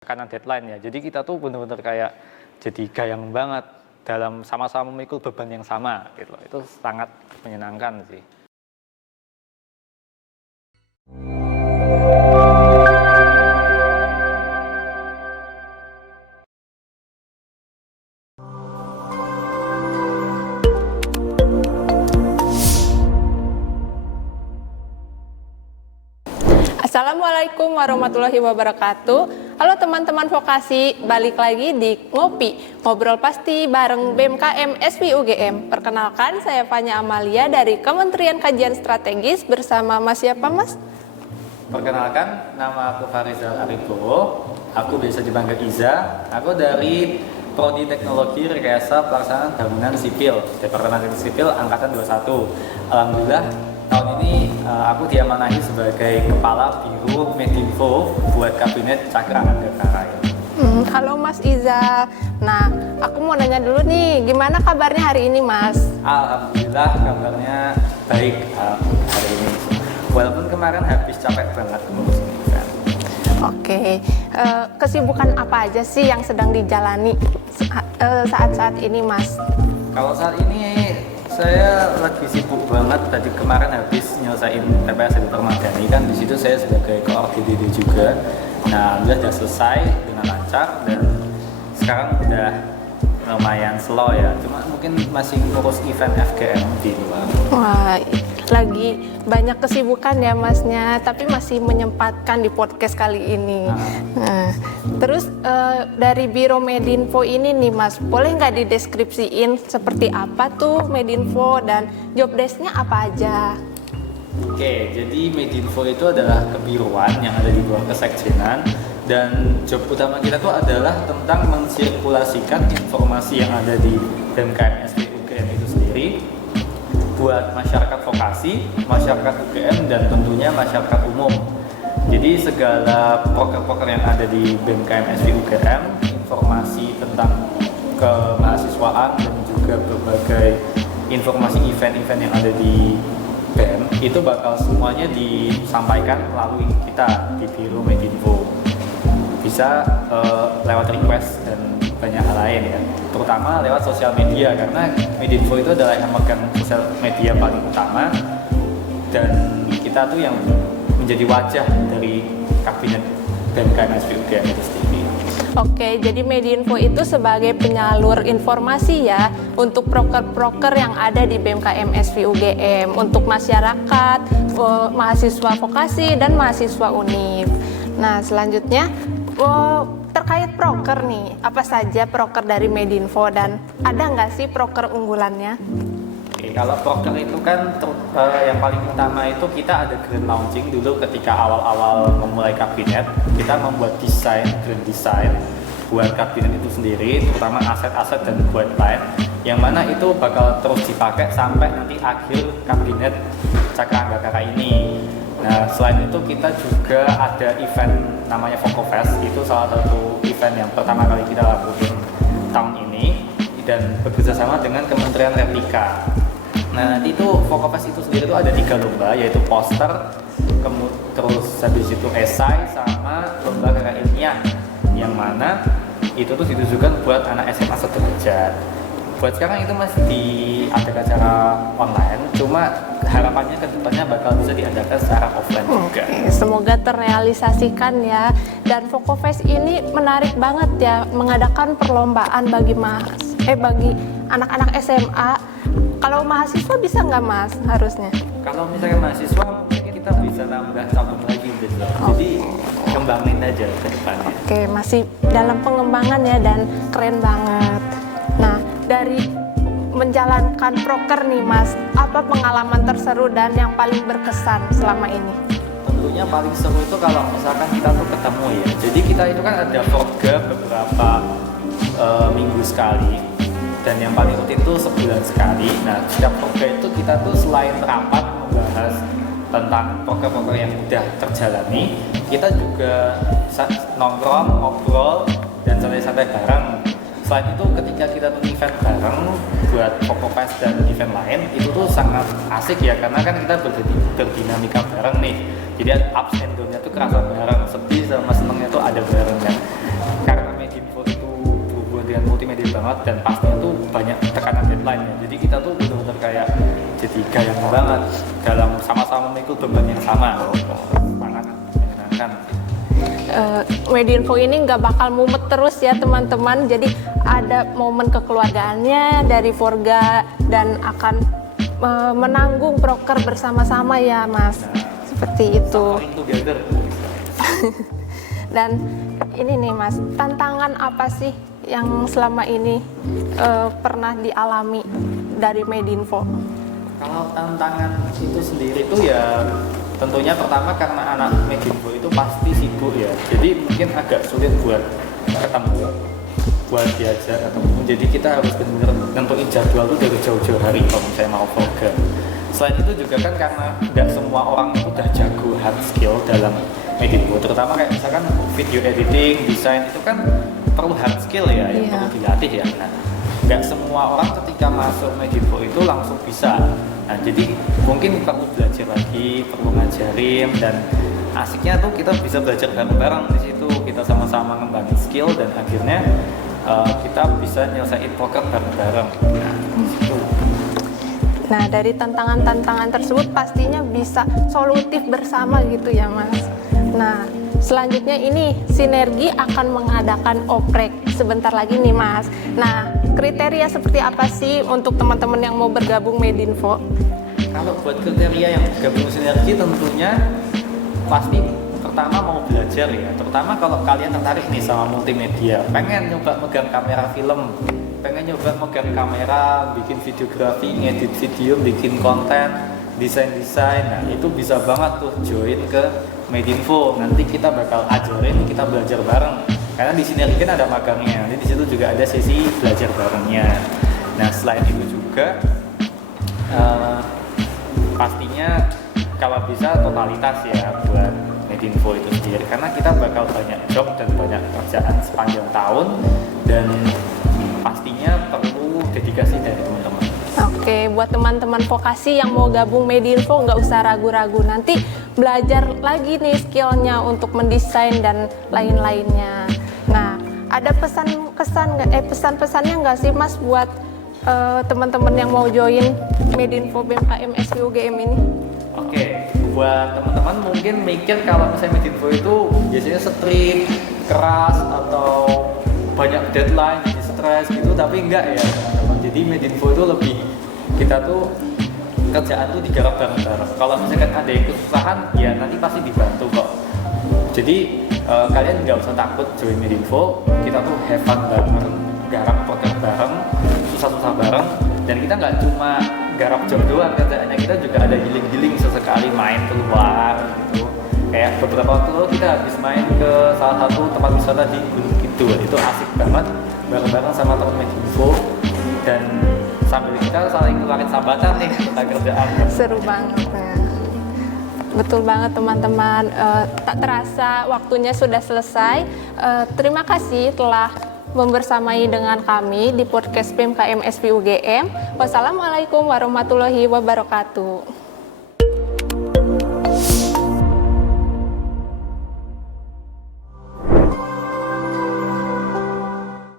karena deadline ya. Jadi kita tuh bener-bener kayak jadi gayang banget dalam sama-sama memikul beban yang sama gitu loh. Itu sangat menyenangkan sih. Assalamualaikum warahmatullahi wabarakatuh. Halo teman-teman vokasi, balik lagi di Ngopi, ngobrol pasti bareng BMKM SPI UGM. Perkenalkan, saya Fanya Amalia dari Kementerian Kajian Strategis bersama Mas siapa Mas? Perkenalkan, nama aku Farizal Arifowo. Aku biasa dipanggil Iza. Aku dari Prodi Teknologi Rekayasa Pelaksanaan Bangunan Sipil, Departemen Teknik Sipil Angkatan 21. Alhamdulillah tahun ini aku diamanahi sebagai Kepala Biro Medinfo buat Kabinet Cakra Anggakara. Halo Mas Iza. Nah, aku mau nanya dulu nih, gimana kabarnya hari ini Mas? Alhamdulillah kabarnya baik hari ini. Walaupun kemarin habis capek banget ngurus ini kan. Oke, kesibukan apa aja sih yang sedang dijalani saat-saat ini Mas? Kalau saat ini saya lagi sibuk banget. Tadi kemarin habis nyelesain TPS di Permadani kan, di situ saya sebagai koordinator juga. Nah, sudah selesai dengan lancar dan sekarang udah lumayan slow ya. Cuma mungkin masih ngurus event FGM di luar. Wah, lagi banyak kesibukan ya Masnya, tapi masih menyempatkan di podcast kali ini. Nah, terus dari Biro Medinfo ini nih Mas, boleh nggak dideskripsiin seperti apa tuh Medinfo dan job desk-nya apa aja? Oke, jadi Medinfo itu adalah kebiruan yang ada di bawah kesekjenan, dan job utama kita tuh adalah tentang mensirkulasikan informasi yang ada di BMKM SPI UGM itu sendiri buat masyarakat vokasi, masyarakat UGM, dan tentunya masyarakat umum. Jadi segala proker-proker yang ada di BMKM SPI UGM, informasi tentang kemahasiswaan dan juga berbagai informasi event-event yang ada di BEM itu bakal semuanya disampaikan melalui kita di Biro Medinfo. Bisa lewat request dan banyak hal lain ya, terutama lewat sosial media, karena Medinfo itu adalah yang megang sosial media paling utama dan kita tuh yang menjadi wajah dari Kabinet BMKM SPI UGM itu sendiri. Oke, jadi Medinfo itu sebagai penyalur informasi ya untuk proker-proker yang ada di BMKM SPI UGM untuk masyarakat, mahasiswa vokasi dan mahasiswa UNIF. Nah, selanjutnya terkait proker nih, apa saja proker dari Medinfo dan ada nggak sih proker unggulannya? Oke, kalau proker itu kan yang paling utama itu kita ada grand launching dulu ketika awal-awal memulai kabinet. Kita membuat grand design buat kabinet itu sendiri, terutama aset-aset dan guideline yang mana itu bakal terus dipakai sampai nanti akhir kabinet Cakra Anggakara ini. Nah, selain itu kita juga ada event namanya Fokofest. Itu salah satu event yang pertama kali kita lakukan tahun ini dan bekerjasama dengan Kementerian Replika. Nah, nanti itu Fokofest itu sendiri itu ada 3 lomba, yaitu poster, terus habis itu esai, sama lomba karya ilmiah, yang mana itu tuh ditujukan buat anak SMA sederajat. Buat sekarang itu masih diadakan secara online, cuma harapannya ke depannya bakal bisa diadakan secara offline juga. Semoga terrealisasikan ya. Dan Fokofest ini menarik banget ya, mengadakan perlombaan bagi bagi anak-anak SMA. Kalau mahasiswa bisa nggak Mas harusnya? Kalau misalnya mahasiswa mungkin kita bisa nambah cabang lagi gitu. Jadi kembangin aja ke depannya. Oke, masih dalam pengembangan ya dan keren banget. Nah, dari menjalankan proker nih Mas, apa pengalaman terseru dan yang paling berkesan selama ini? Tentunya paling seru itu kalau misalkan kita tuh ketemu ya. Jadi kita itu kan ada program beberapa minggu sekali, dan yang paling rutin itu sebulan sekali. Nah, setiap program itu kita tuh selain rapat membahas tentang proker-proker yang udah terjalani, kita juga nongkrong, ngobrol, dan santai-santai bareng. Selain itu ketika kita tuh event bareng buat Fokofest dan event lain, itu tuh sangat asik ya, karena kan kita berdinamika bareng nih. Jadi ups and down-nya tuh kerasa bareng, sedih sama senengnya tuh ada bareng kan. dan pastinya tuh banyak tekanan deadline ya. Jadi kita tuh benar-benar kayak jadi gayang banget dalam sama-sama memikul beban yang sama. Sangat menyenangkan. Medinfo ini nggak bakal mumet terus ya teman-teman, jadi ada momen kekeluargaannya dari Forga dan akan menanggung proker bersama-sama ya Mas, seperti itu. Suffering together. Dan ini nih Mas, tantangan apa sih yang selama ini pernah dialami dari Medinfo? Kalau tantangan itu sendiri tuh ya tentunya pertama karena anak Medinfo itu pasti sibuk ya, jadi mungkin agak sulit buat ketemu, buat diajak ketemu. Jadi kita harus benar-benar nentuin jadwal tuh dari jauh-jauh hari kalau saya mau program. Selain itu juga kan karena nggak semua orang itu udah jago hard skill dalam Medinfo, terutama kayak misalkan video editing, desain itu kan perlu hard skill ya, yang perlu dilatih ya. Nah, nggak semua orang ketika masuk Medinfo itu langsung bisa. Nah, jadi mungkin perlu belajar lagi, perlu ngajarin, dan asiknya tuh kita bisa belajar bareng-bareng di situ. Kita sama-sama ngembangin skill dan akhirnya kita bisa nyelesain proker bareng-bareng. Nah, di situ. Nah, dari tantangan-tantangan tersebut pastinya bisa solutif bersama gitu ya Mas. Nah, selanjutnya ini sinergi akan mengadakan oprek sebentar lagi nih Mas. Nah, kriteria seperti apa sih untuk teman-teman yang mau bergabung Medinfo? Kalau buat kriteria yang gabung sinergi tentunya pasti pertama mau belajar ya, terutama kalau kalian tertarik nih sama multimedia, pengen nyoba megang kamera film, pengen nyoba megang kamera, bikin videografi, ngedit video, bikin konten, desain-desain, nah itu bisa banget tuh join ke Medinfo. Nanti kita bakal ajarin, kita belajar bareng. Karena di sini kan ada magangnya, nanti di situ juga ada sesi belajar barengnya. Nah selain itu juga pastinya kalau bisa totalitas ya buat Medinfo itu sendiri, karena kita bakal banyak job dan banyak kerjaan sepanjang tahun, dan pastinya perlu dedikasi dari teman-teman. Oke, buat teman-teman vokasi yang mau gabung Medinfo nggak usah ragu-ragu, nanti belajar lagi nih skillnya untuk mendesain dan lain-lainnya. Nah, ada pesan-pesannya nggak sih Mas buat teman-teman yang mau join Medinfo BMKM SVUGM ini? Oke, buat teman-teman mungkin mikir kalau misalnya Medinfo itu biasanya strict, keras, atau banyak deadline, jadi stres gitu, tapi enggak ya teman-teman. Jadi Medinfo itu lebih, kita tuh kerjaan tuh digarap bareng-bareng. Kalau misalkan ada yang kesusahan, ya nanti pasti dibantu kok. Jadi kalian nggak usah takut join Medinfo, kita tuh have fun bareng, garap proker bareng, susah-susah bareng, dan kita nggak cuma garap job doang kerjaannya, kita juga ada healing-healing sesekali main keluar gitu. Kayak beberapa waktu lalu kita habis main ke salah satu tempat wisata di Gunung Kidul, itu asik banget bareng-bareng sama teman Medinfo, dan sambil kita saling ngeluarin sambatan nih tentang kerjaan. Seru banget. Betul banget teman-teman, tak terasa waktunya sudah selesai. Terima kasih telah membersamai dengan kami di podcast BMKM SVUGM. Wassalamualaikum warahmatullahi wabarakatuh.